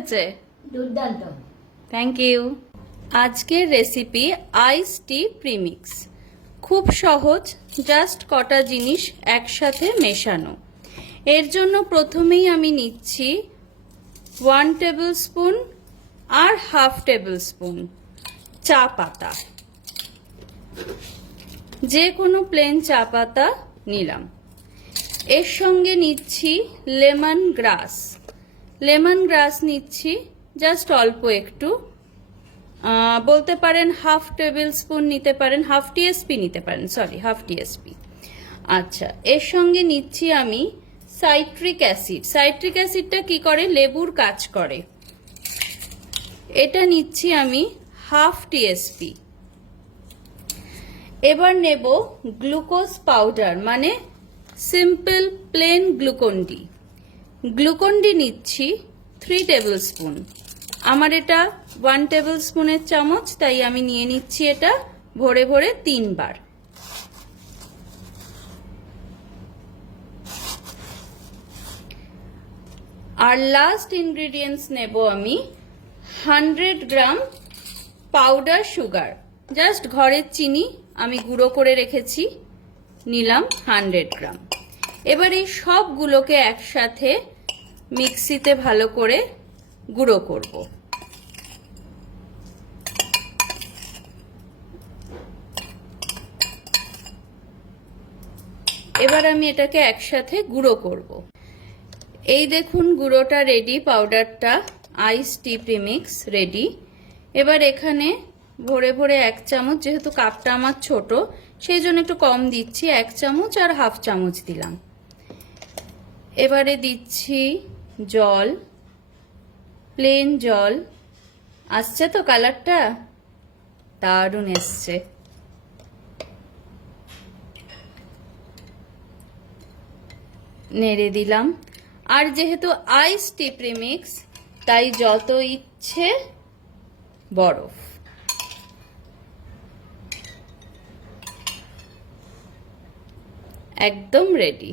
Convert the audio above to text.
হয়েছে? দুর্দান্ত। Thank you. আজকের রেসিপি আইস টি প্রিমিক্স। খুব সহজ, জাস্ট কটা জিনিস একসাথে মেশানো। এর জন্য প্রথমেই আমি নিচ্ছি 1 টেবিল স্পুন আর 1/2 টেবিল স্পুন চা পাতা, যে কোনো প্লেন চা পাতা নিলাম। এর সঙ্গে নিচ্ছি লেমন গ্রাস। লেমন গ্রাস নিচ্ছি জাস্ট অল্প একটু, বলতে পারেন 1/2 টেবিল স্পুন নিতে পারেন, 1/2 টিএসপি নিতে পারেন, সরি 1/2 টিএসপি। আচ্ছা, এর সঙ্গে নিচ্ছি আমি সাইট্রিক অ্যাসিড। সাইট্রিক অ্যাসিডটা কি করে? লেবুর কাজ করে। এটা নিচ্ছি আমি 1/2 টিএসপি। এবার নেব গ্লুকোজ পাউডার, মানে simple plain Glucon D. Glucon D নিচ্ছি 3 টেবিল স্পুন। আমার এটা 1 টেবিল স্পুনের চামচ, তাই আমি নিয়ে নিচ্ছি এটা ভরে ভরে 3 বার। আর লাস্ট ইনগ্রেডিয়েন্টস নেব আমি 100 গ্রাম পাউডার সুগার। জাস্ট ঘরের চিনি আমি গুঁড়ো করে রেখেছি, নিলাম 100 গ্রাম। এবার এই সবগুলোকে একসাথে মিক্সিতে ভালো করে গুঁড়ো করব। এবার আমি এটাকে একসাথে গুঁড়ো করব। এই দেখুন গুঁড়োটা রেডি, পাউডারটা আইস টি প্রিমিক্স রেডি। এবার এখানে ভরে ভরে 1 চামচ, যেহেতু কাপটা আমার ছোট সেই জন্য একটু কম দিচ্ছি, 1 চামচ আর 1/2 চামচ দিলাম। এবারে দিচ্ছি জল, প্লেন জল। আসছে তো কালারটা? দারুণ এসছে। নেড়ে দিলাম। আর যেহেতু আইস টি প্রিমিক্স, তাই যত ইচ্ছে বরফ। একদম রেডি।